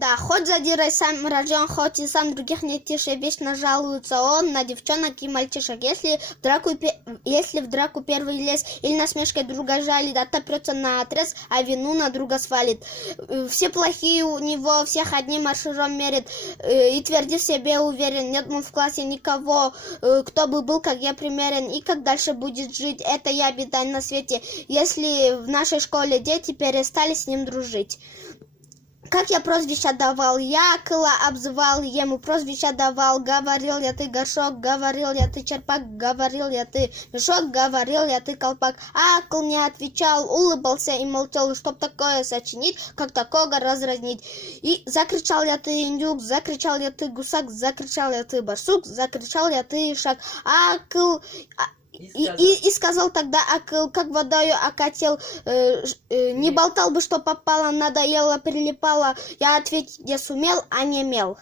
Да, хоть задирай сам рожден, хоть и сам других не тише, вечно жалуется он на девчонок и мальчишек. Если в драку первый лез или насмешкой друга жалит, отопрется на отрез, а вину на друга свалит. Все плохие у него, всех одним марширом мерит, и твердит себе уверен, нет в классе никого, кто бы был, как я, примерен, и как дальше будет жить, это я беда на свете, если в нашей школе дети перестали с ним дружить. Как я прозвища давал, я Акыла обзывал, ему прозвища давал, говорил я ты горшок, говорил я ты черпак, говорил я ты мешок, говорил я ты колпак. А Акыл не отвечал, улыбался и молчал, чтоб такое сочинить, как такого разразнить. И закричал я ты индюк, закричал я ты гусак, закричал я ты барсук, закричал я ты ишак. А Акыл... И сказал тогда Акыл, как водою окатил, не болтал бы, что попало, надоело, прилипало. Я ответить я сумел, а не мел.